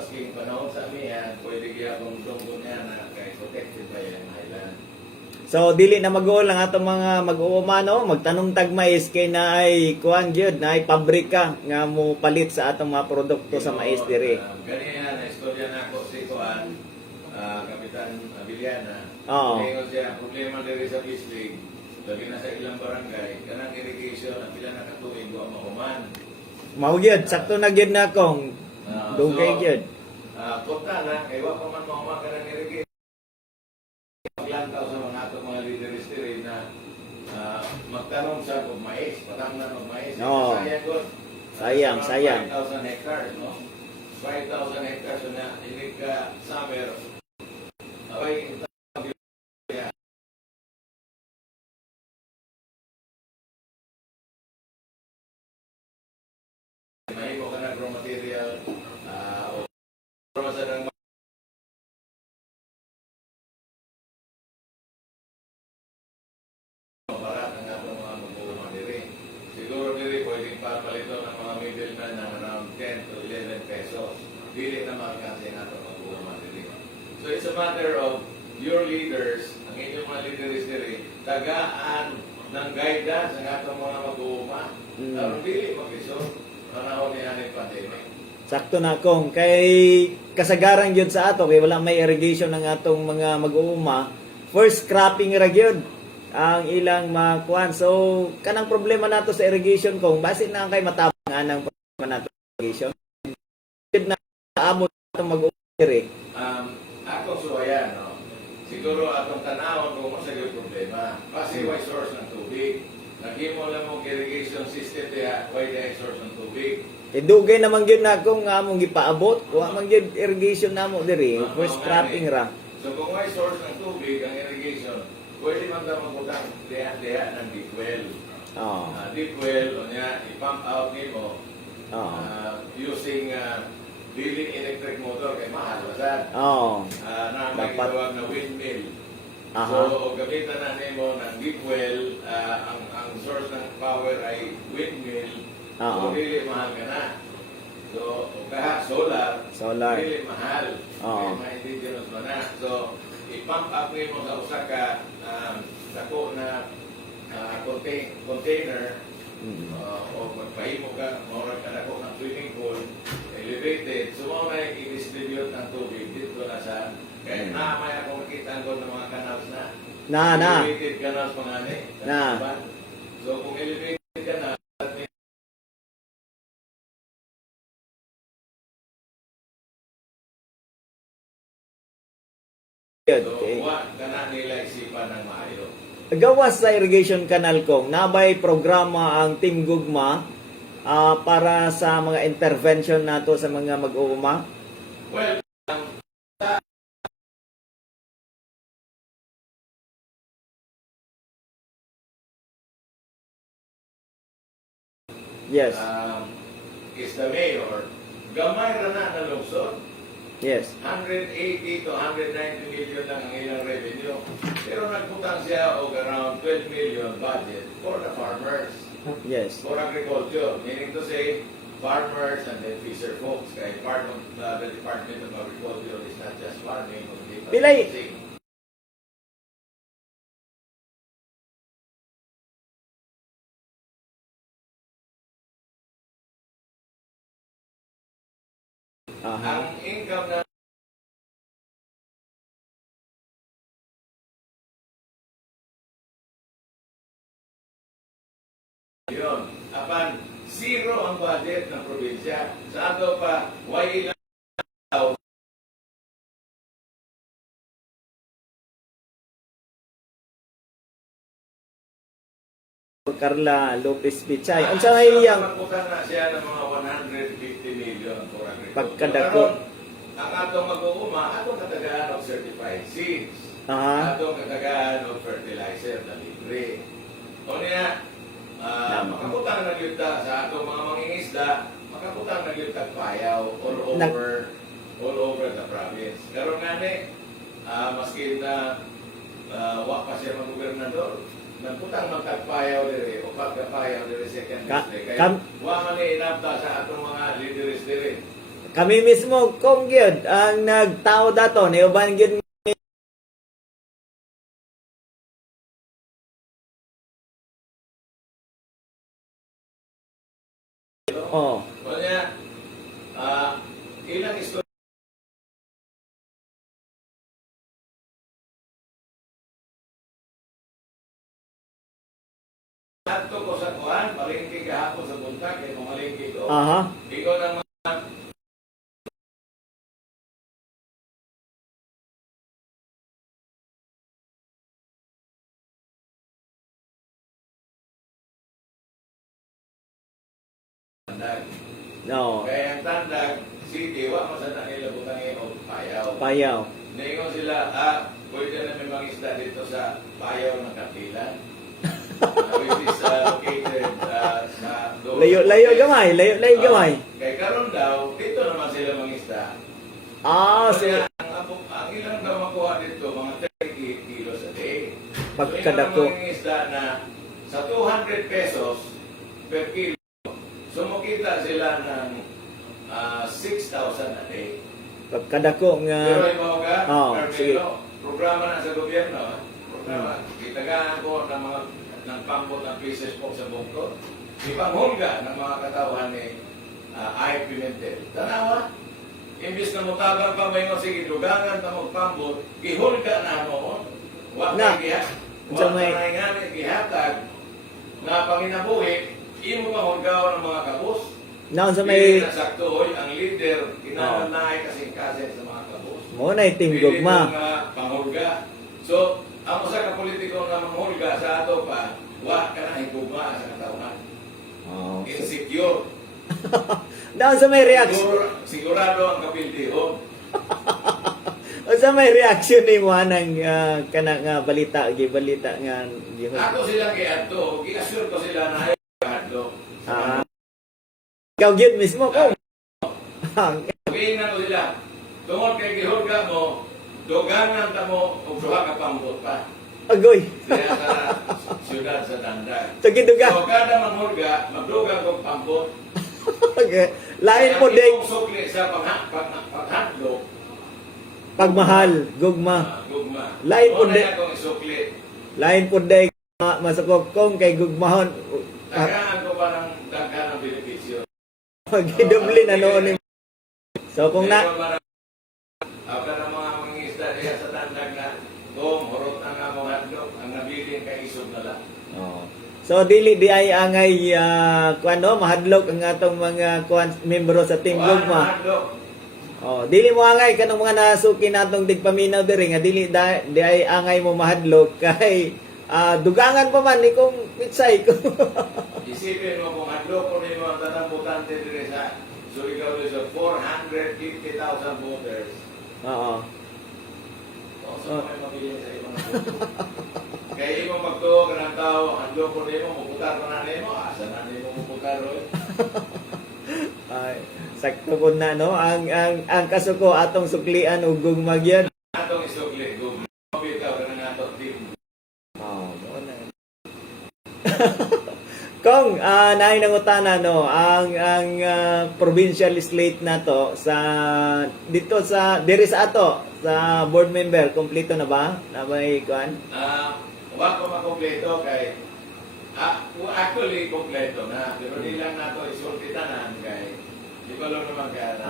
masking panahon sa amihan, pwede kaya kung tungkol niya na kay protected by ang highland. So dili na mag-uol ang atong mga mag-uumano magtanong tag mais kay na ay kuan gyud na ay pabrika nga mo palit sa atong mga produkto sa mais diri. Ganyan na istorya na ako si kuan Kapitan Abiliana. Oo. Ngayon siya problema diri sa Bislig. Labi na sa ilang barangay, kanang irrigation ang pila na katuig wa mahuman. Mao gyud sakto na gyud na kong dugay gyud. Punta na kay wa pa man mahuman kanang irrigation. Paglantaw sa mga atong mga leaders diri na magtanong sa kung mais, patangnan og mais. Oo. Sayang gud. Sayang. 5,000 hectares, no? 5,000 hectares na inig ka summer. Okay, mahimo ka na raw material o masadang mabarat ang atong mga magbuuma diri. Siguro diri pwedeng papalito ng mga middleman ng around 10 to 11 pesos. Dili na makalkansi ang atong magbuuma diri. So it's a matter of your leaders, ang inyong mga leaders diri, tagaan ng guidance ang atong mga mag-uuma. Aron dili mag-isot panahon ni aning pandemic. Sakto na kong kay kasagaran gyud sa ato kay wala may irrigation ng atong mga mag-uuma. First cropping ra gyud ang ilang makuan. So kanang problema nato sa irrigation kung base na kay matapang anang problema nato sa irrigation. Gyud na amot atong mag-uuma diri. Ako suwayan, no? Siguro atong tanawon kung sa yung problema. Kasi why source ng tubig? Naghimo lang mong irrigation system diya, why the source ng tubig? Dugay naman gyud na kung among gipaabot, wa man gyud irrigation namo diri, first cropping ra. So kung may source ng tubig ang irrigation, pwede man daw magutang diha ng deep well. Oh. Deep well, o niya, i-pump out nimo using building electric motor kay mahal basad. Oh. Na may Dapat. gitawag na windmill. Aha. So, gamitan na nimo ng deep well, ang source ng power ay windmill. So, Oo. really mahal ka na. So, kaha solar, really mahal. Oo. May indigenous mo na. So, i-pump up nimo sa usa ka dako na container o magpahimo ka, maurag ka dako ng swimming pool, elevated. So, mo na i-distribute ng tubig dito na sa kaya may ako makita ko ng mga canals na. Elevated canals pangani. So kung elevated canal, so wa kana nila isipan ng maayo. Gawas sa irrigation canal kong nabay programa ang Team Gugma para sa mga intervention nato sa mga mag-uuma. Well, Yes. Is the mayor, gamay ra na lungsod. Yes. 180 to 190 million lang ang ilang revenue. Pero nagputang siya og around 12 million budget for the farmers, Yes. for agriculture. Meaning to say, farmers and then fisher folks. Kaya part of the Department of Agriculture is not just farming, kundi Pilay. fishing. Aha. Ang income na yun. Apan, zero ang budget ng probinsya. Sa ato pa, why lang daw Carla Lopez Pichay. Unsa may iyang magputang na siya ng mga 150 million for agriculture. Pagkadako. Karon, ang atong mag-uuma, atong katagaan of certified seeds. Aha. Atong katagaan of fertilizer na libre. O niya, makaputang na yun sa atong mga mangingisda, makaputang na yun payaw all over the province. Karon nga ni, maski na wa pa siya mag-gobernador, nagputang magtagpayaw diri o pagkapayaw diri second district. Kaya wa man ni inabta sa atong mga leaders diri. kami mismo kung gyud ang nagtao dato niuban gyud oh. Kanya, ilang istorya Sakto ko sa kuhan, palengke kahapon sa buntag, kaya pumalengke ko. Aha. Ikaw na mga tandag. No. Kaya ang tandag, city, wa masana nila butang o payaw. Payaw. Naingon sila, pwede na may mga isda dito sa payaw ng Kapilan. Which is located sa doon. Layo gamay, layo gamay. Kaya karon daw, dito naman sila mga isda. Ah, Kaya so ang ilang daw makuha dito, mga 30 kilos a day. pagkadako. So, ito mga isda na sa 200 pesos per kilo, sumukita sila ng 6,000 a day. Pagkadako nga Pero yung mga ka, sige. Carmelo, programa na sa gobyerno. Programa. Itagaan ko ng pambot ng pieces po sa bungkot. Ipanghulga ng mga katawan ni Ay Pimentel. Tanawa, imbis na mutabang pa may sige, dugangan na magpambot, ihulga na mo. Huwag Na. na nga gihatag na panginabuhi, imo mahulgaw ng mga kabus. naon sa may Sakto, ang leader, kinananay kasing-kasing sa mga kabus. mo na iting gugma. Panghulga. So, ang usa ka politiko na manghulga sa ato pa, wa ka na higugma sa katawan. Oh. Insecure. Naon sa may reaction? Sigurado ang kapildihon. O sa may reaction ni mo anang kana nga balita gibalita nga gihon. Ako silang giadto, gi-assure ko sila na ayaw kahadlo. Ah. Ikaw gyud mismo ko. Tingnan ko sila. Tungod kay gihulga mo, dugangan ta mo og duha ka pambot pa. Agoy. Kaya sa siyudad sa Tandag. So giduga. So kada manghulga, magdugang kong pambot. Lain po ding Ang sukli sa paghadlo, pagmahal gugma. gugma. Lain po Una di- na akong isukli. Lain po ding masakop kong kay gugmahon. Tagaan ko pa ng daghan ng benepisyo. Magidubli na noon ni. So kung na Ako na mga mangingisda diya sa Tandag na kung hurot ang among handog, ang nabiling kay isog na lang. oh. So dili di ay angay kuan no mahadlok ang atong mga kuan membro sa team Kuhaan ang gugma. handog. Oh, dili mo angay kanang mga nasuki natong tigpaminaw diri nga dili di ay angay mo mahadlok kay dugangan pa man ni kung pitsay ko. Isipin mo kung handog ko nimo ang tatambutante dire sa Surigao do sa 450,000 voters. Oo. O, sa may mabili sa ibang voto. Kaya imo magtuo ka ng tao, handog ko nimo, muputar ko na nimo, asa na nimo muputar ro? Ay, sakto po na no ang kasuko atong suklian ug gugmagyan. Atong isukli, kung mabitaw ka ng ato team. Oh, mo na. Kung naay nangutana no ang provincial slate nato sa dito sa diri sa ato sa board member kompleto na ba? Na may kuan? Wa ko makompleto kay actually kompleto na pero di lang nato isulti tanan kay di ba lang naman ka na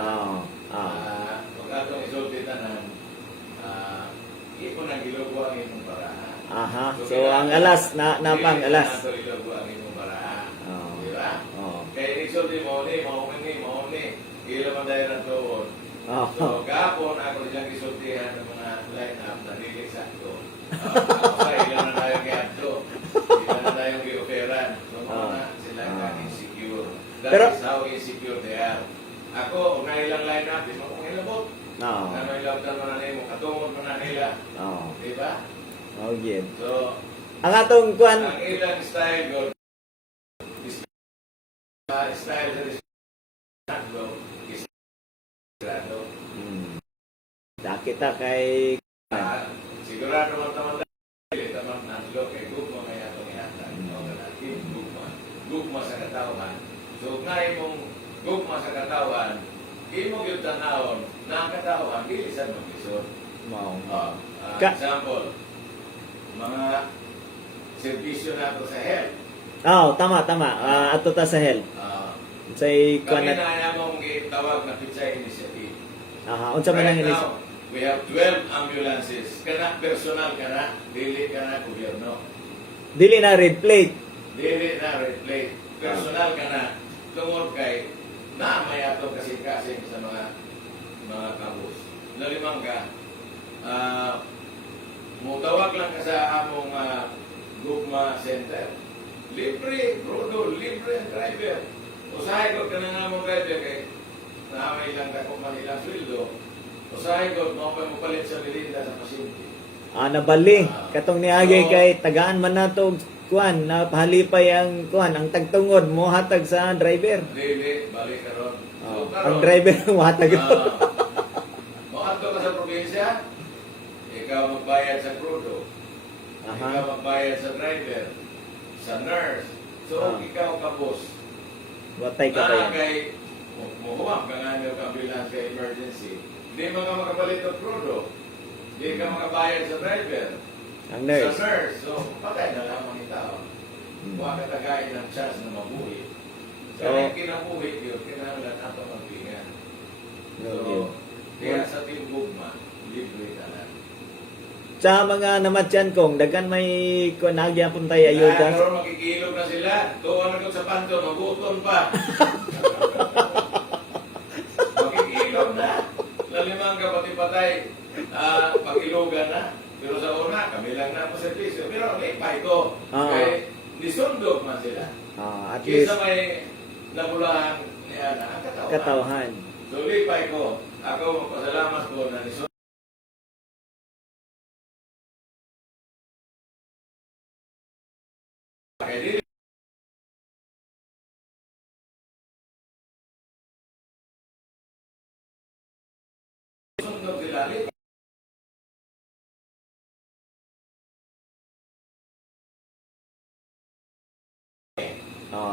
pag atong isulti tanan ipon ang gilugo ang imong paraan. Aha. So ang alas napang alas. Nato ilugo ang imong paraan. Oh. Di ba? Oh. Kaya isulti mo ni ila man dahil ang tuon. Oh. So, kahapon ako silang isultihan ng mga line-up na dili sakto. Ako ilan na tayo kaya ito. Ilan na tayong i-operan. So, muna sila insecure. That Pero- is how insecure they are. Ako, na ilang line-up, di mo kong ilabot. No. Ano ilabtan mo na nila, katungod mo na nila. Oh. Di ba? Oh, yun. So, Ang atong kuan ang ilang style ko, style sa discipline is grado. Kita kay Sigurado mo naman dahil tamang nanlo kay gugma kaya itong ihatag. Gugma sa katawan. So, kaya mong gugma sa katawan, imo gyud tanawon na ang katawhan dili sa maglisod. Mao. Ka- Example, mga serbisyo nato sa health. Tama. Ato ta sa health. Say kuan Kami na. na mong gitawag na Pichay Initiative. Unsa man ang Right inis? now, we have 12 ambulances. Kana personal kana, dili kana gobyerno. Dili na red plate. Dili na red plate. Personal kana tungod kay na may ato kasing-kasing sa mga kabus. Nalimang ka, mutawag lang ka sa among Gugma Center. Libre, Bruno, libre ang driver. Usahay ko ka na among driver kay naamay lang ka kung manilang sweldo. Usahay ko, mo palit sa Melinda sa pasyente. Nabali. Katong niagi kay tagaan man nato kuan na pahalipay ang kuan ang tagtungod mo hatag sa driver. Dili, balik ka ron. Ang driver mo hatag. Maadto ka sa probinsya, ikaw magbayad sa krudo. Ikaw magbayad sa driver, sa nurse. So, ikaw ka boss. Watay ka pa yan. Kay muhuwag ka nga yung ambulance ka emergency. Hindi mo ka makapalit ng krudo. Hindi ka makabayad sa driver. Ang nurse. Sa nurse. So, patay na lamang yung tao. Huwag ka tagayin ng chance na mabuhi. So, yung kinabuhi yun, kinahanglan nato magpingan. So, kaya sa Team Gugma, libre ka na. Sa mga namatyan kong, dagan may kunagya pun tayo ayuda. Karoon makikilog na sila. Tuwa na ko sa panto, maguton pa. Makikilog na. Lalimang kapati patay, pakilugan na. Pero sa una, kami lang na po servisyo. Pero may paito. Kaya nisundog man sila. At least, Kisa may nabulahan niya na ang katawhan. katawhan. So, lipay ko. Ako magpasalamat ko na nisundog. Kaya dili sundog sila.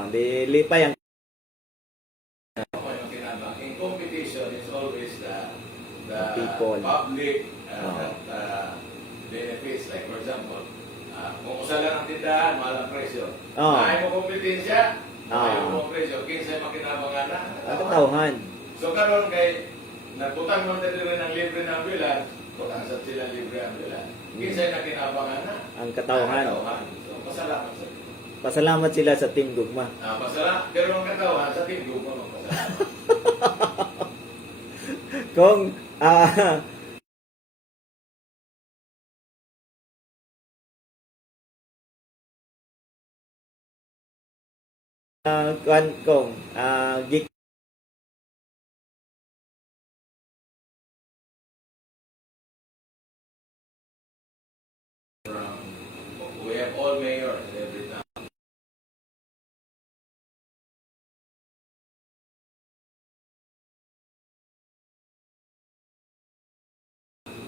Di lipay ang Ako yung kinabang. In competition, it's always the People. public that benefits. Like for example, kung usa lang ang tindahan, mahal ang presyo. Ayaw mo kompetensya, ayaw mo presyo. Kinsa makinabangan na. ang katawhan. So karon kay nagbutang mo na rin ng libre na ambulance, butang sa sila libre ambulance. Kinsa nakinabangan na. Ang katawhan. So pasalamat sa Pasalamat sila sa Team Gugma. pasalamat. Pero ang katawan sa Team Gugma magpasalamat. Kung kuan kong gik We have all mayors in every town.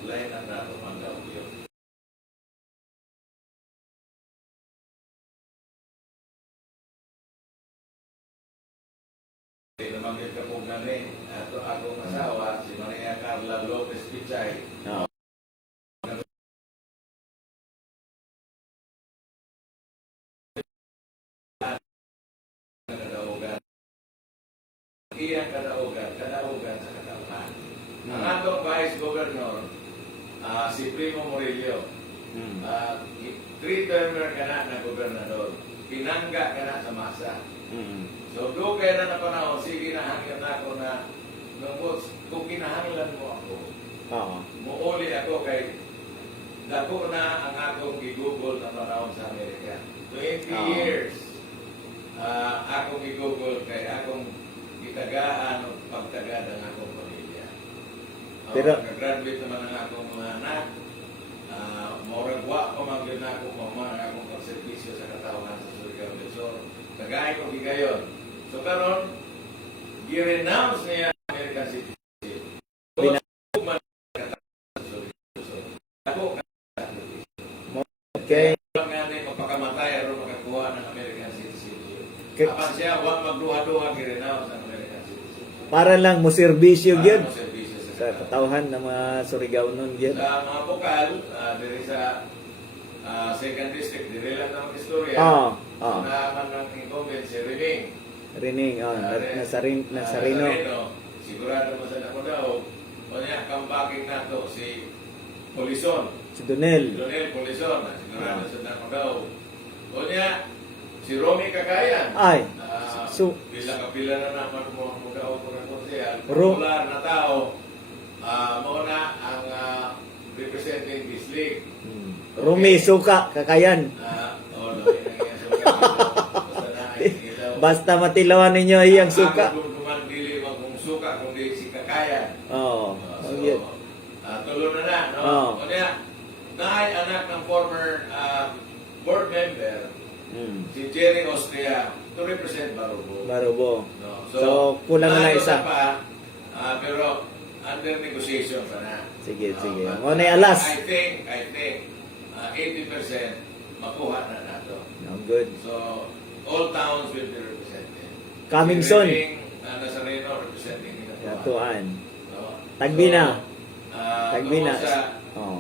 Lain ang nato mandaw yun. Namangit ka po gani. Ato akong asawa, si Maria Carla Lopez Pichay. Iyang kadaugan sa katawhan. Ang atong Vice Governor, si Primo Murillo, 3-termer ka na gobernador, pinangga ka na sa masa. So, doon kaya na napanahon, sige na hanggang ako na, kung kinahanglan mo ako, muuli ako kay, dako na ang akong gigugol na panahon sa Amerika. 20 years, akong gigugol kay akong gitagaan o pagtagad ang akong pamilya. Pero nag-graduate naman ang akong mga anak. Mauragwa pa man yun na akong mama ang akong pagservisyo sa katawhan sa Surigao del Sur. Tagay ko gigayon. So karon, gi-renounce niya ang American citizenship. Okay. Magpakamatay aron makakuha ng American citizenship. Apan siya, huwag magduha-duha gi-renounce ang American citizenship. Para lang mo serbisyo gyud Para mo serbisyo sa katawhan ng mga Surigao nun gyud. Sa mga bukal, diri sa second district, diri lang naman istorya. Oo. Naaman ng incumbent si Rining. Rining, Nazareno. Sigurado mo sa nako daw. O niya, comebacking na to si Polison. Si Donel. Donel Polison. Sigurado sa nako daw. O niya, si Romy Cagayan. Ay. Pila na naman mo daw po na konsehal. Ro- Popular na tao. Muna ang representing this league. Rumi Suka Kakayan. Basta matilawan ninyo iyang suka. Ako kung dili magkong suka, kung di si Kakayan. Oo. So, Yun. tulo na, no? Oo. O niya, naay anak ng former board member, si Jerry Austria, to represent Barubo. Barubo. No? So, kulang na lang nandun isa. Pa, pero under negotiation pa na. Sige, sige. But, O na alas. I think 80% makuha na nato. No, good. So, all towns will be represented. Coming Si soon. Rining, Nazareno representing Ginatuan. Yatuan. No? Tagbina. So, Tagbina. tungkol sa Oh.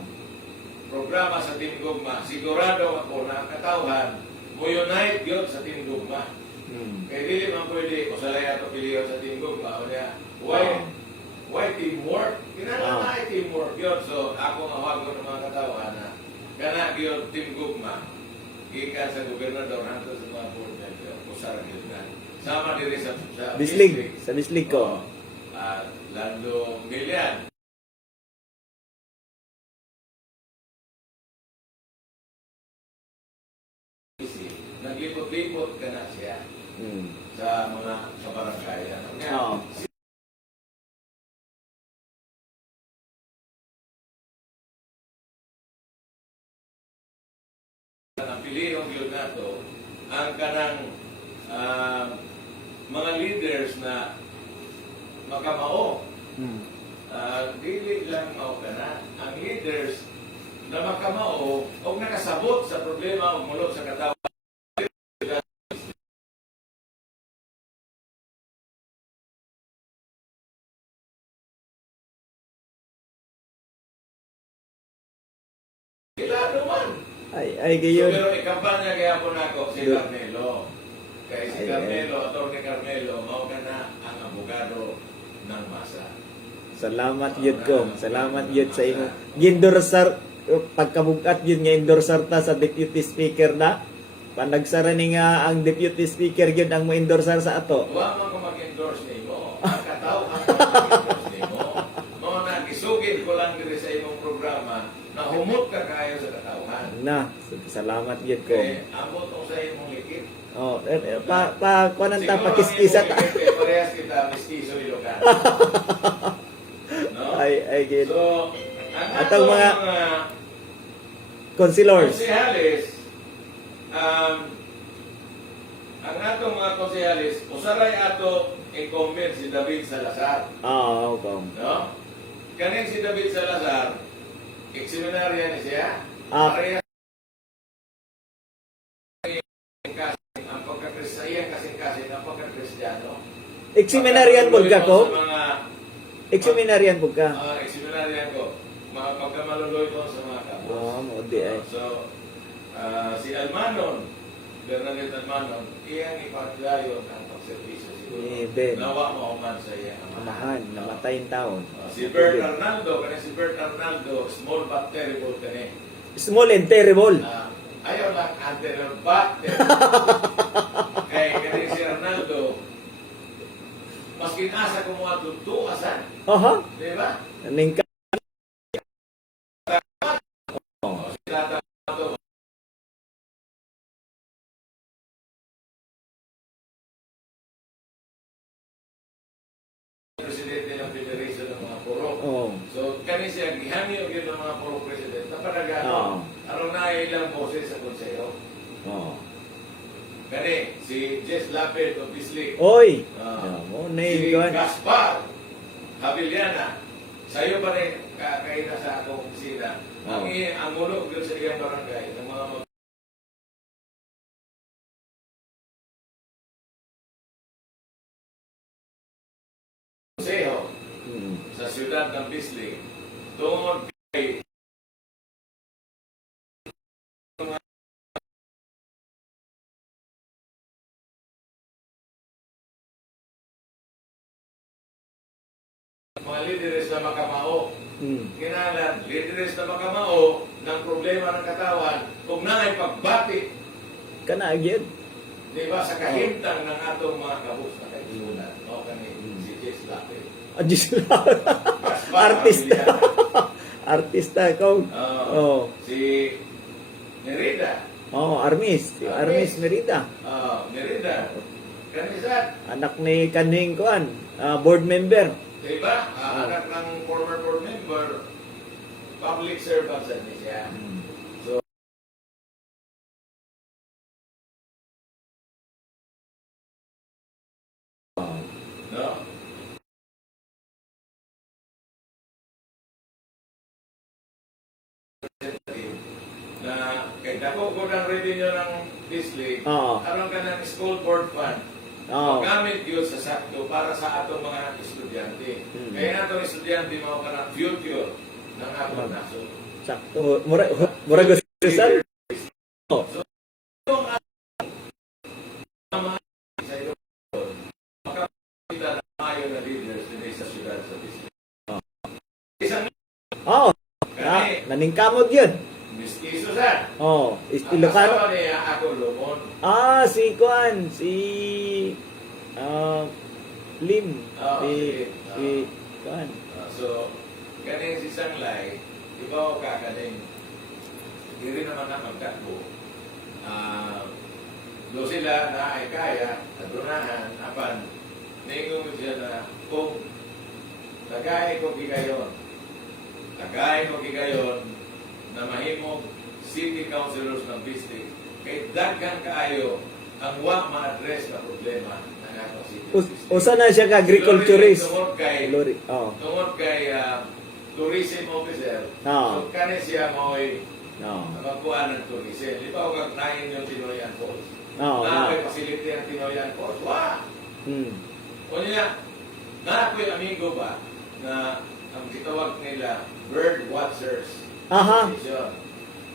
programa sa Team Gugma, sigurado ako na ang katawhan mo unite yun sa Team Gugma. Kaya dili man pwede o sa laya to piliyon sa Team Gugma. O niya, why teamwork? Kinala na ay teamwork yun. So, ako mawag ko ng mga katawhan na kana yun Team Gugma, gikan sa gobernador hanto sa mga board member, usara yun na. Sama diri sa Bislig. Sa bislig ko. Lando Milian. Naglipot-lipot ka na siya sa mga sa barangay. Oo. Ang pilihong yun na to, ang kanang mga leaders na makamao. Dili lang mao ka na. Ang leaders na makamao o nakasabot sa problema o mulot sa katawan. Kailan naman? Ay gayon. Pero ikampanya kaya po na ako si Do- Carmelo. Kaya si Ay, Carmelo, Atty. Carmelo, mao ka na ang abogado ng masa. Salamat yun ko. Salamat yun sa imo. Gindorsar pagkabugat yun nga endorsar ta sa deputy speaker na. Panagsara ni nga ang deputy speaker yun ang mo-endorsar sa ato. Huwag mo ko mag-endorse ni mo. Ang katao ang mag-endorse ni mo. Mga nagisugin ko lang dito sa imong programa na humot ka kayo sa katauhan. Na, salamat yun ko. Kaya amot ko sa imong likit. Oh, kuanan ta pakiskisa ta. Parehas kita mistiso ilokan. No? Ay gayon. So, ang Atong atong mga mga Councilors. konsehalis, ang atong mga konsehalis, usaray ato incumbent si David Salazar. Okay. No? Kaning si David Salazar, ex-seminarya ni siya. Ah. Parehas ang pagkakristiyan kasing-kasing ang pagkakristyano. Ex-seminaryan po ka ko? Sa mga Ex-seminaryan po ka? ex-seminaryan ko, mga pagkamaluloy ko sa mga kapos. Mo di ay. So, si Almanon, Bernadette Almanon, iyang ipaglayon ang pagservisyo siguro. Ben. Nawa mo man sa iya. Amahan, namatay yung taon. Si Bert Arnaldo, kaya si Bert Arnaldo, small but terrible kani. Small and terrible. Ayaw lang anterior but terrible. Kaya kani si Arnaldo, maskin asa ko mga tutuasan. Aha. Di ba? Ning ka. Si Tata Mato, presidente ng Federation ng mga puro. Oh. So, kani siya, gihangyo yun ng mga puro president. Napanagano, aron na ilang boses sa konseyo. Oh. Kani, si Jess Lapid of Bislig. Oy. Ah. Mo Si name ko. Gaspar Habiliana. Sa'yo pa rin, kain na sa akong opisina. Oh. Ang ulo ko sa iyang barangay, ng mga ng Bislig tungod kay mga leaders na makamao. Kinalan, leaders na makamao ng problema ng katawan kung na ay pagbati, Kana gyud. di ba, sa kahintang ng atong mga kabus na kaisunan. O kani, si Jess Lapid. Diyos lang. Artista. Artista ko. Oh. Si Merida. Oh, Armis. Si Armis Merida. Merida. Kanisan. Anak ni kaning kuan, board member. Diba? Anak ng former board member, public servant sa siya. So, no? Na kay dako ko ng revenue ng district, Oo. aron ka ng school board fund. Oo. Magamit yun sa sakto para sa atong mga estudyante. Kaya nga itong estudyante mo ka ng future ng atong naso. Sakto. Mura gusto Rizal. Oh. Itong mga sa ito, makapita na mayo na leaders din sa syudad sa district. Isang Oh. kani, Naningkamot yun. mistiso sa. Oh, Ang Ilocano. asawa niya ako lumon. Si Kuan, si Lim. Si Kuan. So, kaning si Sanglay, iba o kakaning, hindi naman na magkakbo. Do sila na ay kaya, nadunahan, apan, ningon siya na kung tagay ko gigayon na mahimong city councilors ng district, kay daghan kaayo ang wa ma-address na problema ng atong city. Usa na siya ka agriculturist. Tungod kay Lori. Oh. tungod kay tourism officer, Oo. so kani siya mao'y No. magkuhan ng tourism. Di ba huwag nain yung Tinoyan Falls? Oo. Na may facility ang Tinoyan Falls. Wow! O niya, na ako'y amigo ba na ang titawag nila Bird Watchers Aha. Association.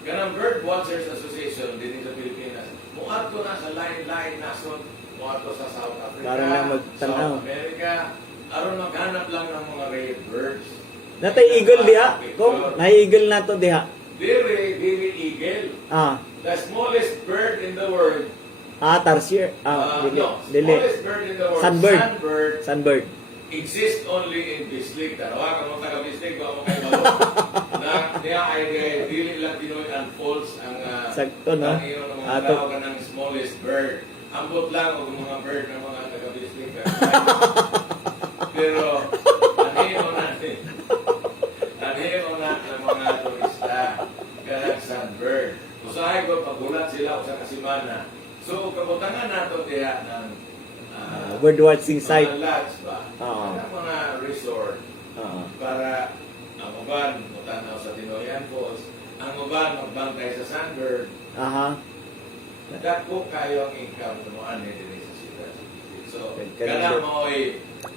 Ganang Bird Watchers Association din sa Pilipinas. Muadto na sa line-line nason, muadto sa South Africa, Para lang magtanaw. South America, aron maghanap lang ng mga rare birds. Natay eagle diha. Kung na-eagle na to diha. Diri eagle. The smallest bird in the world. Tarsier. Dili. No, Dili. smallest bird in the world. Sunbird. Sunbird Sunbird. exists only in Bislig. Tarawa ka mo taga Bislig, ba mo kayo malo? Na niya ay dili lang Pinoy and false ang Sakto, no? ang iyon ng mga tao ka ng smallest bird. Ambot lang og mga bird ng mga taga Bislig. Pero aniyo natin. Aniyo na ng mga turista kanang sunbird. Usahay ko pagulat sila sa kasimana. So kabutangan nato diha ng Bird watching site. mga lodge ba? Oo. Mga resort para ang uban mutanaw sa Tinoyan Falls, ang uban magbantay sa sunbird. Aha. Dako kayo ang income mo ani dinhi sa siyudad. So Ganun kana din. mo'y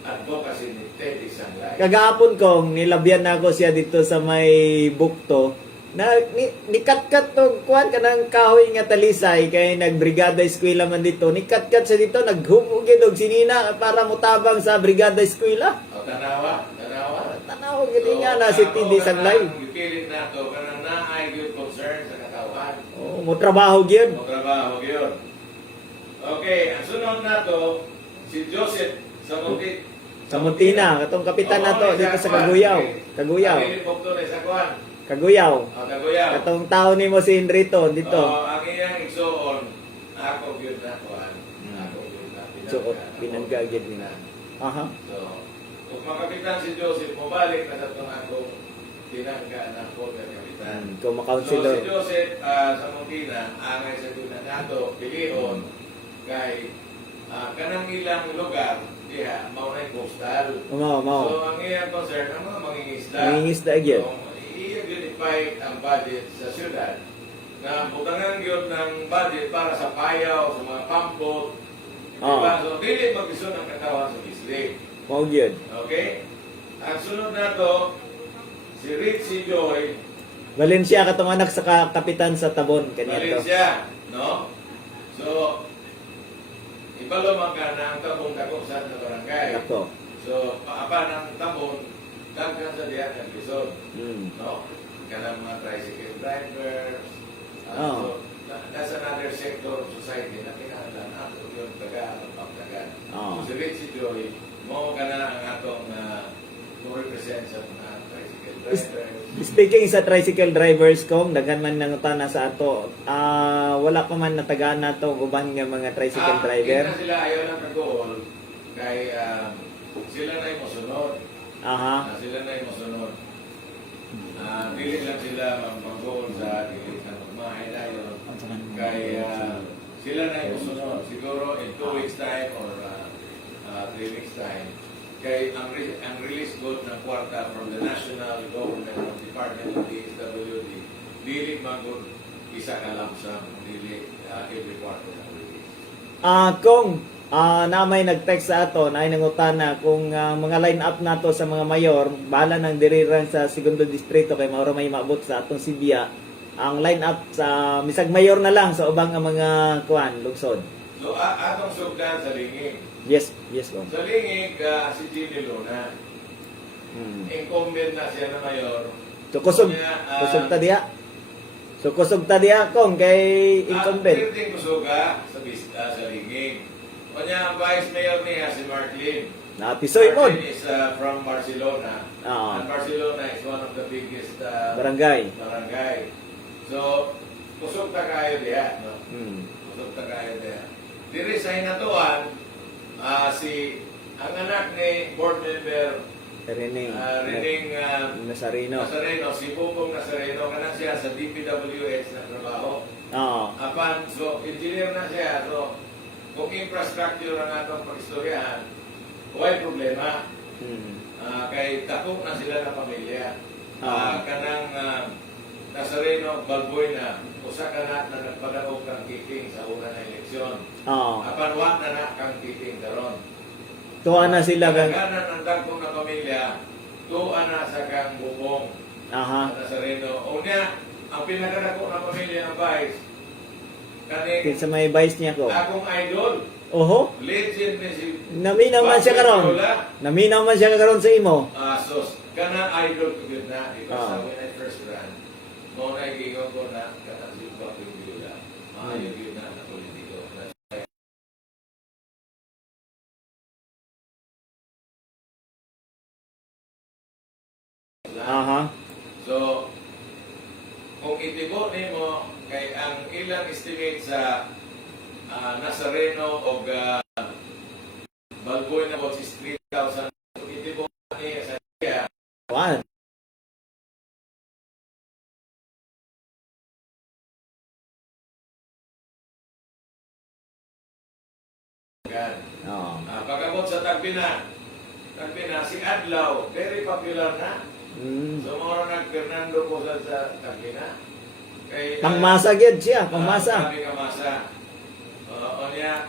advocacy ni Teddy Sanglay. Kagahapon kong nilabyan na ako siya dito sa may bukto na nikat-kat to kuan kanang kahoy nga talisay kay nagbrigada eskwela man dito nikat-kat siya dito naghumugid og sinina para mutabang sa brigada eskwela. O tanawa. Tanaw gid nga na si Teddy Sanglay. Ipilit nato kanang naay gyud concern sa katawan. Oh, mo trabaho gyud. Mo trabaho gyud. Okay, ang sunod nato si Joseph Sa Muntina, katong kapitan nato dito sa Kaguyaw. Kaguyaw. Kaguyaw. Kaguyaw. Katong tao nimo si Henrito dito. Ang iyang igsoon, ako gyud na kuan. Ako gyud na So, pinanggagid nila. Aha. So, kung makapitan si Joseph, mabalik na sa itong ako pinangga na po ng kapitan. Kung So, makaunsilor. si Joseph sa Muntina, angay sa Dunanato, pilion, kay kanang ilang lugar, diha, maunay postal. Mao. So, ang iyang concern, ang mga mangingisda. Mangingisda gyud. So, i-unify ang budget sa syudad na butangan yun ng budget para sa payaw, sa mga pampot. Diba? So, dili mag-iso ng katawan sa Bislig. Mao gyud. Okay? Ang sunod na to, si Richie Joy, Valencia katong anak sa kapitan sa Tabon kanito. Valencia, no? So, ibalomang ka na ang tabong kakusan na barangay. Ako. So, paapa ng tabon, dagkan sa diyan ng Quezon, Mm. no? Kanang mga tricycle drivers. Oh. So, that's another sector of society na kinahanglan ato yung pagtagaan. Oh. So, si Richie Joy, mo ka na ang atong represent sa mga tricycle drivers. Speaking sa tricycle drivers kong daghan man nang utana sa ato. Wala pa man natagaan nato uban nga mga tricycle driver. Kita sila ayaw lang kag-goal kay sila na yung masunod. Aha. Sila na yung masunod. Dili lang sila mag-goal sa dili na magmahay dayon. Kay sila na yung masunod. Siguro in 2 weeks time or 3 weeks time. Kay ang release goal ng kwarta from the national government of Department of DSWD, dili magod isa ka lamsam, dili every quarter na release. Kung na may nag-text sa ato na ay nangutana kung mga line up nato sa mga mayor, bala ng diriran sa segundo distrito kay mauro may maabot sa atong Sibia. Ang line up sa misag mayor na lang sa ubang nga mga kuan lungsod. So atong sugdan sa lingig. Yes, kong. Sa lingig si Jimmy Luna, incumbent na siya na mayor. So kusog ta diha. So kusog ta diha kong kay incumbent. Ang kusuga sa Vista, sa lingig. Kanya ang vice mayor niya si Mark Lim. Napisoy pod. Mark Lim is from Barcelona. Oo. And Barcelona is one of the biggest Barangay. So, kusog ta kayo diha, no? Kusog ta kayo diha. Diri sa hinatuan, ang anak ni board member Rening. Nazareno. Nazareno, si Bubong Nazareno, kanang siya sa DPWH na trabaho. Oo. So, engineer na siya. So, kung infrastructure ang atong pag-istoryahan, huwag problema. Kay takot na sila na pamilya. Kanang Nazareno, Balboy na, usa ka na nagpadaog kang kiting sa una na eleksyon. Apan na kang kiting karon. Tuwa na sila kang Kaganan ang dagkong na pamilya, tuwa na sa kang bubong Nazareno. O niya, ang pinakadako na pamilya ng Vice, kaning sa may vice niya ko. akong idol, Oho. legend ni si Naminaw man siya karon. Naminaw man siya karon sa imo. Sos, kana idol ko yun na, because Ah. when I first ran, mo na igingon ko na, kana si Bakit Villa, maayog yun na politiko. Aha. So, kung itibo nimo kay ang ilang estimate sa Nazareno o Balboy na about is 3,000. Kung itibo niya sa iya, One. Oo. pagabot sa Tagbina, si Adlaw, very popular na. So, mga nag-Fernando po sa Tagbina. Kay, Pangmasa gyud siya, pangmasa. Sabi ka masa. O niya,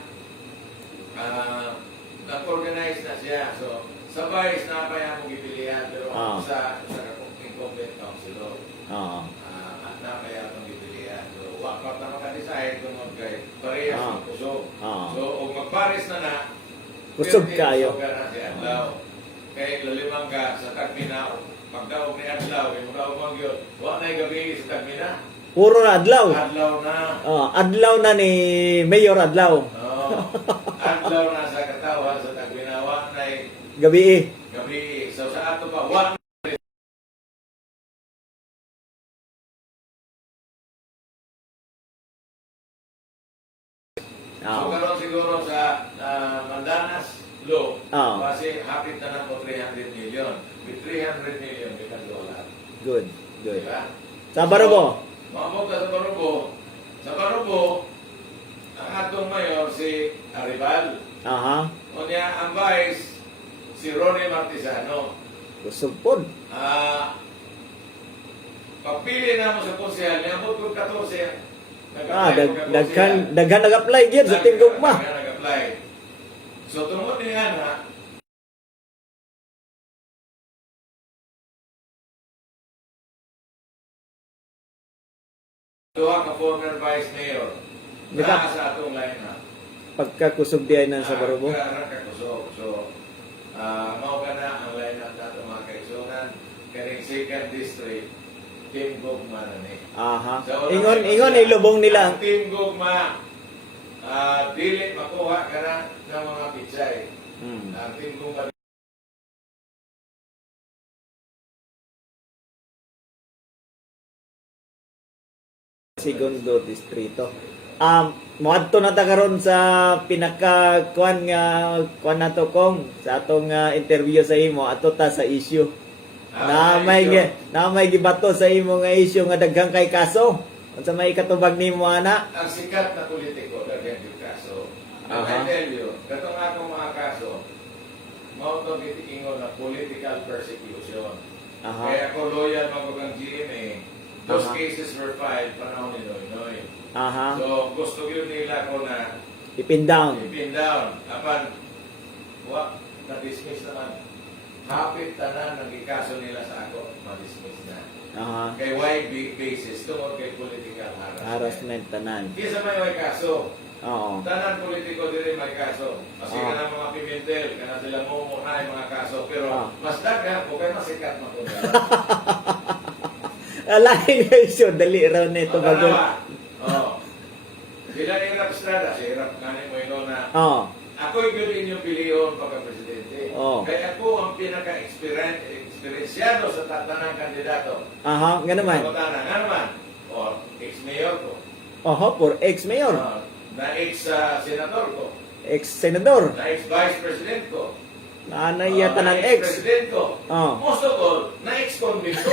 nag-organize na siya. So, sa Vice na pa yung gipilihan, pero sa incumbent councilor, Oo. na pa yung gipilihan. So, wakap na maka-decide kung kay parehas ng kusog. So, kung magpares na, Kusog kayo. kusog ka na si Adlaw. Kay lalimang ka sa Tagbina, pagdaog ni Adlaw, yung magdaog yun, wak na yung gabi sa Tagbina. Puro na adlaw. Adlaw na. Adlaw na ni Mayor Adlaw. Adlaw na sa katawan sa Tagbinawa na Gabi. gabi. So sa ato pa, one. So karon siguro sa Mandanas Law, kasi hapit na po 300 million. With 300 million, we can do a lot. Good. Diba? Sa Barobo. Mamog ka sa Barubo. Sa Barubo, ang atong mayor si Aribal. Aha. O niya, ang vice, si Ronnie Martisano. Kusog pod. Pagpili na mo sa konsyal, niya mo kung 14. Daghan nag-apply gyud sa tingugma. Daghan nag-apply. So, tungod niya na, Duha ka former vice mayor. Naka- Naa sa atong lineup. Pagkakusog diay ng sa Barubo. Kakusog. So, mao ka na ang lineup nato mga kaigsunan. Kaning second district, Team Gugma na ni. Aha. So, Ingon ilubong nila. Ang Team Gugma, dili makuha ka na ng mga pitsay. Hmm. Ang Team Gugma Segundo distrito. Moadto na ta karon sa pinaka kuan nato kong sa atong interview sa imo ato ta sa issue. Na may gibato sa imo nga issue nga daghang kay kaso. Unsa may katubag nimo ana? ang sikat na politiko daghan yung kaso. And Aha. I tell you, katong akong mga kaso, mao to gitiingon na political persecution. Aha. Kaya ako loyal mag GMA. Those Aha. cases were filed panahon ni Noynoy. Aha. So, gusto yun nila ko na Ipin down. i-pin down. Apan, na-dismiss naman. Hapit tanan ng ikaso nila sa ako, ma-dismiss na. Aha. Kay wide basis, tungkol kay political harassment. Harassment tanan. Kisa may kaso. Oo. Tanan politiko din may kaso. Kasi Ah. ka mga Pimentel, kana sila mumuna yung mga kaso. Pero Ah. mas daghan ko kay masikat matunay. Alain nga issue dali raw nito bago. Oh. Sila ni Rap Estrada, si Rap Kani Moino na Oo. ako yung inyong piliyon pagka-presidente. Oh. Kaya ako ang pinaka-experiensyado sa tatanang kandidato. Aha, nga naman. Sa tatanang, nga naman. O, ex-mayor ko. Oho, for ex-mayor, Na ex-senator ko. ex-senador, Na ex-vice president ko. nanay yata ng ex. President ko. Oh. Most of all, na ex-convict ko.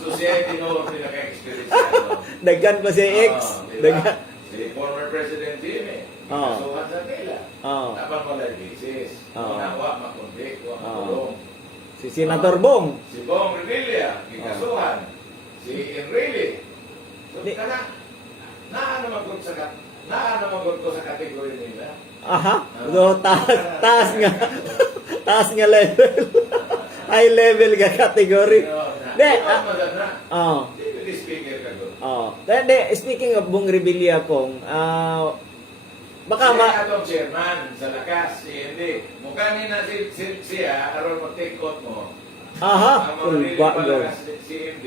So siya yung tinuro pinaka-experience. Daghan pa si ex. Diba? Daghan. Si former President Jimmy. Oo. Kasuhan sa tela. Oo. Tapang wala basis. Oo. Nawa, makonvict, wa Oo. makulong. Si Senator Bong. Si Bong Revilla, kasuhan. Si Enrile. So, Di- naano ko sa kategory nila. Aha. So, taas nga. Taas nga level. High level ka category. Di, oh. Deputy Speaker ka doon. Oh. Hindi, speaking of Bong Revilla kong, baka Siya ma... atong chairman sa lakas, CND. Mukha na siya, aron mag-take out mo. Aha. Ang mga nili Kulba, pa girl. lakas CND,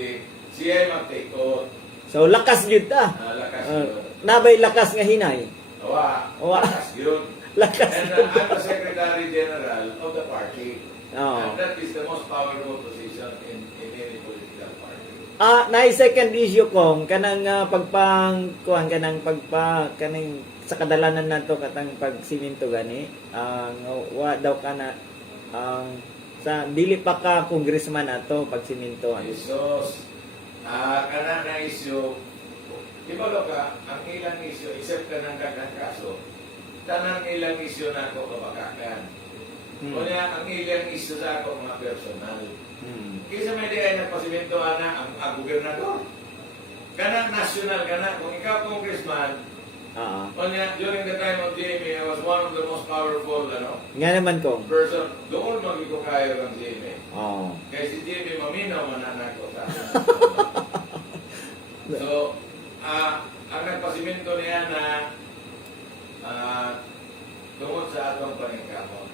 siya ay mag-take out. So, lakas yun ta. Lakas Ah, yun. nabay lakas nga hinay. Wa, lakas yun. Lakas And yun. I'm the Secretary General of the party. Oo. And that is the most powerful position in any political party. Na second issue kong kanang pagpang kanang kanang sa kadalanan nato katang pagsiminto gani ang wa daw kana ang sa dili pa ka congressman ato pagsiminto. Jesus, kana na issue, di ba ka, ang ilang issue, except ka ng dagang kaso, tanang ilang issue na ako kabakakan. Kunya, ang ilang issue sa ako mga personal. Kisa may di ay nagpasimento ana ang gobernador. Kanang national ka na, kung ikaw congressman, kunya, during the time of Jamie, I was one of the most powerful, Nga naman kong. person. Doon magiko kayo ng Jamie. Oo. Kaya si Jamie maminaw mananak ko sa akin. So, ang nagpasimento niya na tungkol sa atong paningkamot.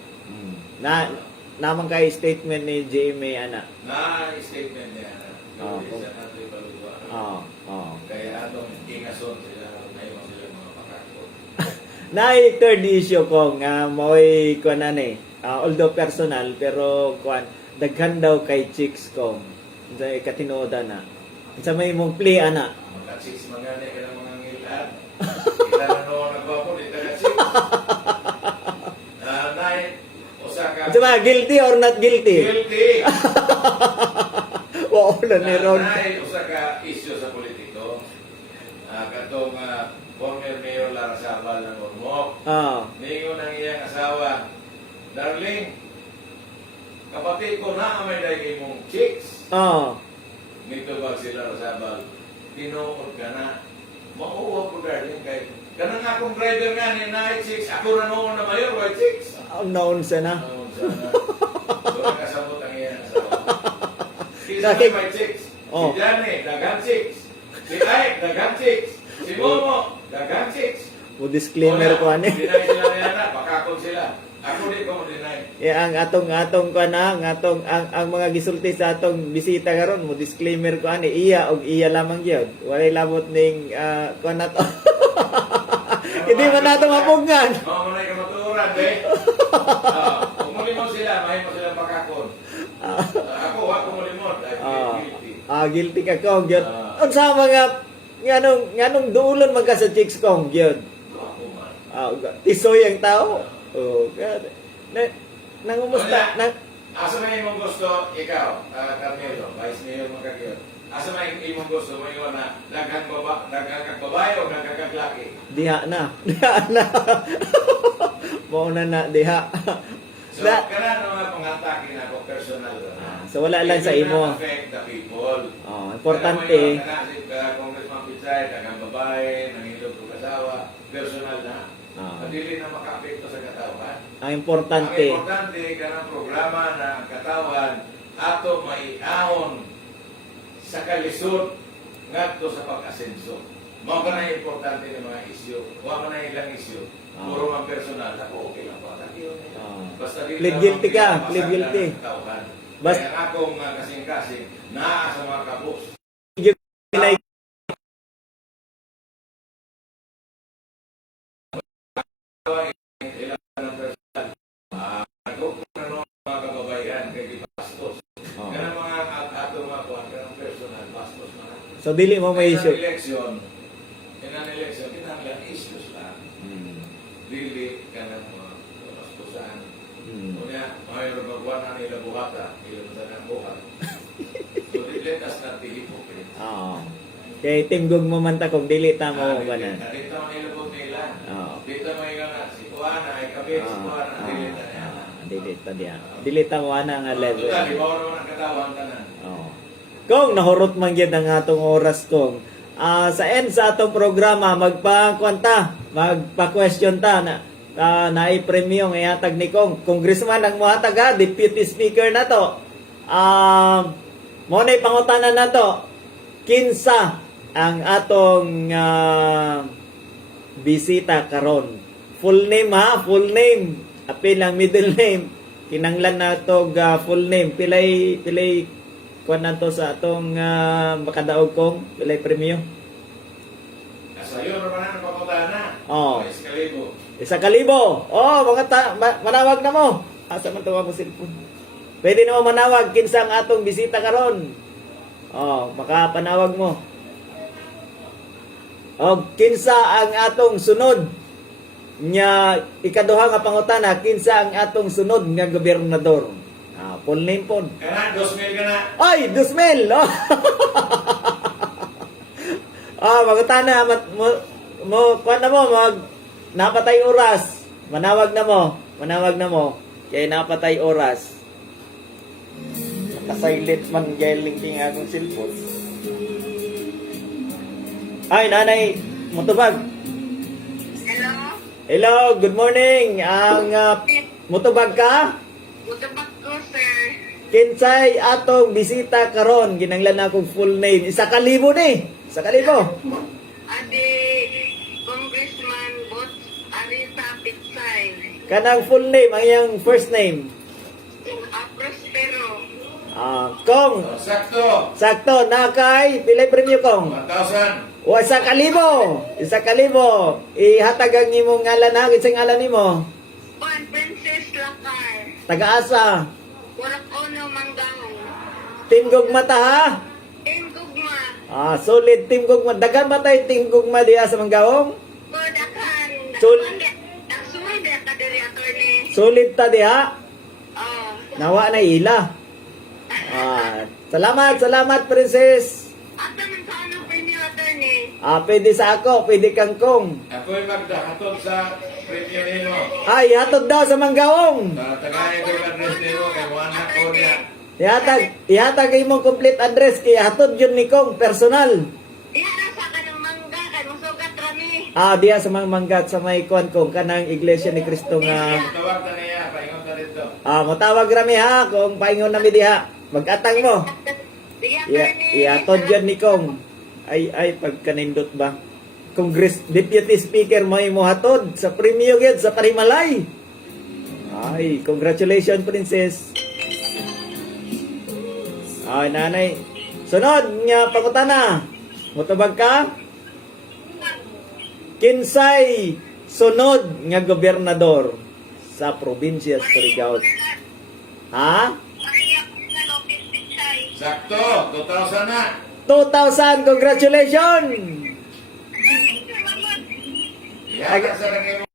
Naman kay statement ni Jamie ana. Na statement niya na Oo. sa country palugwa. Oo. Kaya atong ingason sila, ngayon sila mga pakako. Third issue ko nga mo'y kuan ani. Although personal pero kuan daghan daw kay chicks ko. Sa katinoda na. Sa may mong play ana. Magka-chicks magani ka ng mga ngilad. Kita na noon nagwapo, di taga-chicks. Osaka. Diba, guilty or not guilty? Guilty! Oo, na ni Ron. Usa ka issue sa politiko. Katong former Mayor Lara Sabal ng Ormoc. Ningon ang iyang asawa, Darling, kapatid ko na may dahil mong chicks. Nito ba sila Sabal? Tinuod ka na. Mauwa ko, darling, kay kanang akong driver nga ni night chicks. Ako na noon na mayor, white chicks. Known sa na. So, nakasabot ang iyang asawa. Kisa Dahil- may chicks. Oh. Si Johnny, dagang chicks. Si Ike, dagang chicks. Si Momo, dagang chicks. Mo disclaimer ko ani. Deny sila niya na, pakakon sila. Ako di ko deny. Ang atong kuan ang mga gisulti sa atong bisita karon mo disclaimer ko ani iya og iya lamang gyud. Walay labot ning kuan nato. Hindi man nato mapungan. Oo, mo na kamaturan, be. Kung mulimon sila, may mo sila pakakon. Ako, wa ko mulimon. I feel guilty. Guilty ka kong gyud. Ah. Unsa mga nganong duulon man ka sa chicks kong gyud. Ako man. Tisoy ang tao. Oh, God. Nangumusta? Asa na imong gusto, ikaw, Carmelo, Vice Mayor mo kagyod. Asa na imong gusto mo yun na nagkakag babae o nagkakag laki? Diha na. Diha na. Mauna na, diha. So, kana na mga pangatake na ako, personal na. So, wala lang sa It will imo. not affect the people. Importante. Kana si Congressman Pichay, nagang babae, nangilog ko kasawa, personal na. Dili na maka-apekto sa katawan. Ang importante. Ang importante kanang programa na ang katawan ato maiahon sa kalisod ngadto sa pag-asenso. Mao ka na importante ng mga isyu. Wa man na ilang isyu. Puro man personal. Ako okay lang po. Basta dili Plead lang guilty ka. mapasagdan Plead guilty. ang katawan. Basta- Kaya akong kasing-kasing naa sa mga kabus. Mga kababayan kay pastos. Kanang mga ato mga kuan kanang personal pastos man. So, dili mo may issue. Election, kinahanglan issues lang. Dili kanang mga pastusan. Kunya, mayroon magwan na nila buhata, ilan sa nang buhat. So, let us not be hypocrite. Kay timgog mo man ta kung dili ta mo banan. Dito man ilabot nila. Oo. Dito man yung si Juana, ay kabit, si Juana, dili na niya. Dili ta diha. Dili ta mo ana nga level. Total, ibaw naman ang katawan tanan. Kung nahurot man gyud ang atong oras kong. Sa end sa atong programa magpa-kwanta, magpa-question ta na naay-premyo nga ihatag ni Kong. Congressman ang mohatag ha, deputy speaker na to. Mo nay pangutanan na to. Kinsa ang atong bisita karon. Full name ha, full name. Apil ang middle name. Kinanglan na to full name. Pilay kuan na to sa atong makadaog kong pilay premyo. Sayo naman ang papatana. Oo. Eskalibo. 1,000. Manawag na mo. Asa man tuwa mo cellphone. Pwede na mo manawag kinsa ang atong bisita karon. Makapanawag mo. Kinsa ang atong sunod nya ikaduha nga pangutana, kinsa ang atong sunod nga gobernador. Full name pod. Kana 2,000 ka na. Ay, 2,000. Magutana kuan na mo napatay oras. Manawag na mo. Kay napatay oras. Naka-silent man galing king akong cellphone. Ay, nanay, mutubag. Hello? Hello, good morning. Ang mutubag ka? Mutubag ko, sir. Kinsay atong bisita karon ginanglan akong full name. 1,000 ni. 1,000. Adi, Congressman Bot Arita Pitsay. Kanang full name, ang iyang first name. Prospero. Kong. Sakto. Nakay, pilay premyo Kong. 1,000. O, 1,000. 1,000. Ihatag ang imong ngalan ha. Kinsay ngalan nimo? Juan Princess Lakar. Taga-asa. Warak ono manggang. Team Gugma ta ha. Gugma. Solid Team Gugma. Dagan ba tayo Team Gugma diha sa Manggawong? Kodakan. Sul- Nagsuway na ka diri, attorney. Solid ta diha. Oh. Nawa na ila. Salamat Princess. Ato man sa ano premio, attorney? Pwede sa ako, pwede kang Kong. Ako'y magdahatod sa premyo nino. Ay, hatod daw sa Manggawong. Tagayin ko yung address nino kay Juana Korea. Ihatag imong complete address kay hatod yun ni Kong personal. Iya na sa kanang mangga, kan musugat rami. Diya sa mga manggat sa may kuan Kong kanang Iglesia ni Cristo nga. Tawag na niya, paingon ka dito. Matawag rami ha kung paingon nami diha. Mag-atang mo. Sige, Ihatod yun ni Kong. Ay, pagkanindot ba? Congress Deputy Speaker may mohatod sa premyo gyud sa Parimalay. Ay, congratulations, Princess. Ay, nanay. Sunod nga pangutana. Mutubag ka? Kinsay sunod nga gobernador sa probinsya sa Surigao? Ha? Maria Cristina Lopez Pichay. Sakto, 2,000 na. 2,000, congratulations! Yata sa nangyayon.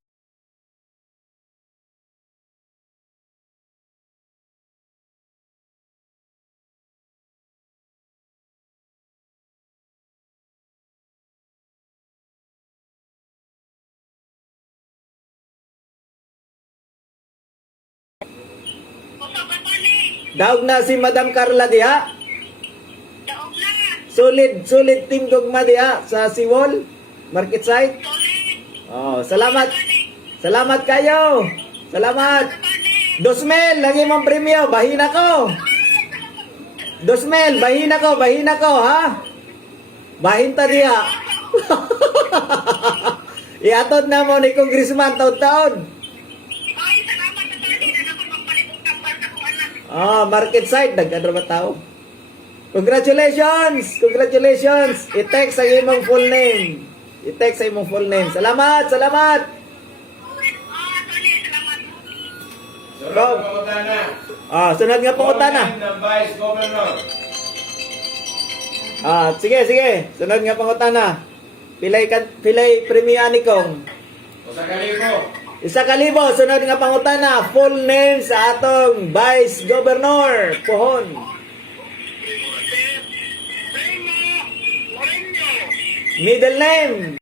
Kusog ka pa ni. Daog na si Madam Carla diha. Daog na. Solid team gugma diha sa Siwol, Market Site. Solid. Oh, salamat. Salamat kayo. Salamat. Dosmel, lagi mong premyo, bahina ko. Dosmel, bahina ko, ha? Bahinta diha. Iatod na mo ni Congressman taon-taon. Ay, salamat sa tali na naman magpalit kampal sa kung anak. Market side, nagkadra ba tao? Congratulations! Congratulations! I-text ang imong full name. I-text ang imong full name. Salamat! Salamat! Tali, salamat. Sunod na pangutana. Sunod nga pangutana. Full name ng Vice Governor. Sige. Sunod nga pangutana. Pilay premia ni Kong. O sa kalibo. 1,000. Sunod nga pangutana. Full name sa atong Vice Governor. Puhon. Middle name.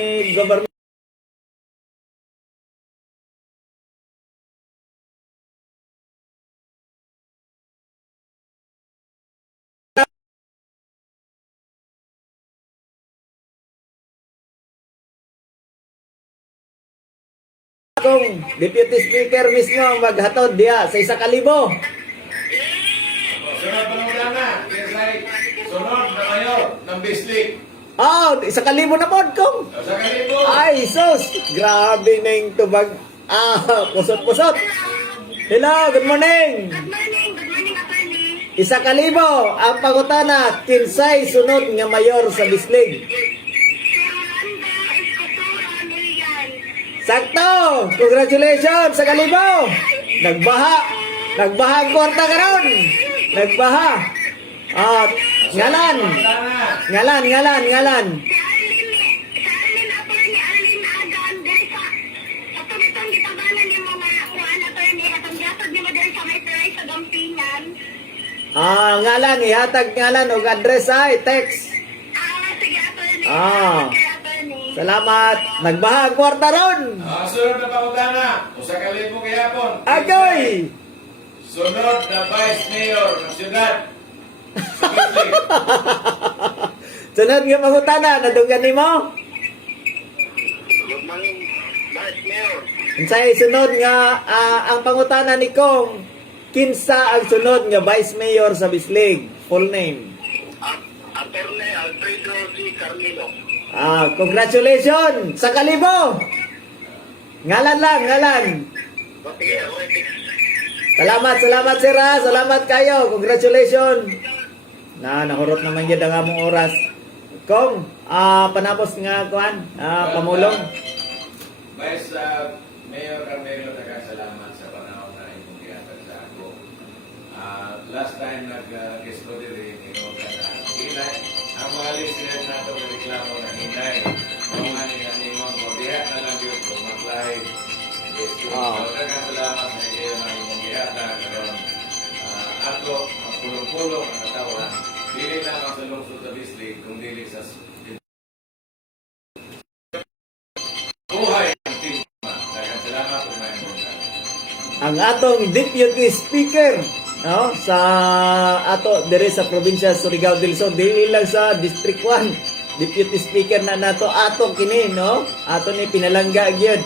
Governor. Kung Deputy Speaker mismo ang maghatod diya sa 1,000. O, sunod pangutana. Kinsay sunod na mayor ng Bislig. 1,000 na pod Kong. O sa kalibo. Ay, sus! Grabe na yung tubag. Pusot-pusot. Hello, good morning. Good morning, attorney. 1,000. Ang pangutana, kinsay sunod nga mayor sa Bislig. Rolanda Escotura Milian. Sakto! Congratulations sa kalibo! Nagbaha! Nagbaha ang kwarta karon! Nagbaha! Ngalan! Pangutana. Ngalan! Si Arlene, attorney, Arlene Agan, diri sa tumitong gitabanan ni mga kuhaan, attorney, atong gatod ni mo diri sa may try sa Gampingan. Ngalan, ihatag ngalan o address ay text. Sige, attorney. Ah. Kay attorney. Salamat! Nagbaha ang kwarta ron! Sunod na pangutana. O sa kalibo kayapon. Agoy! Sunod na Vice Mayor ng siyudad. Sa Bislig. Sunod nga pangutana, nadugan ni mo? Good morning, Vice Mayor. Unsay sunod nga ang pangutana ni Kong, kinsa ang sunod nga Vice Mayor sa Bislig? Full name. Attorney Alfredo G. Carmelo. Congratulations sa kalibo. Ngalan lang, ngalan. Salamat sir ha. Salamat kayo. Congratulations. Nahurot naman yun ang among oras. Kong, panapos nga kuan, pamulong. Vice Mayor Carmelo, salamat sa panahon na inyong gihatag sa ako. Last time nag-guest ko din, hinay. Ang mga listeners nato na reklamo na hinay. Mga ninanimon mo, diha na lang yun kung mag-live. Guest ko. Salamat sa iyo na inyong gihatag. Ato, pulong-pulong ang katawan. Dili lamang sa lungsod sa Bislig, kung dili sa buhay ang tigma. Daghang salamat kung may mga. Ang atong Deputy Speaker no, sa ato dire sa probinsya Surigao del Sur, dili lang sa District 1. Deputy Speaker na nato ato kini, no? Ato ni pinalangga gyud.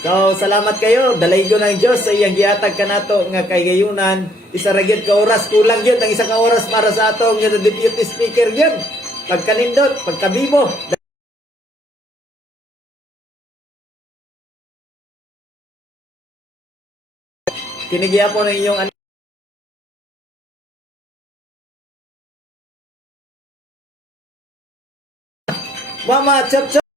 So salamat kayo, dalaygo ng Dios sa iyang gihatag kanato nga kay gayunan. Isa ra gyud ka oras, kulang gyud ang isa ka oras para sa atong nga Deputy Speaker gyud. Pagkanindot, pagkabibo. Kinigya po ng inyong Mama, chop chop.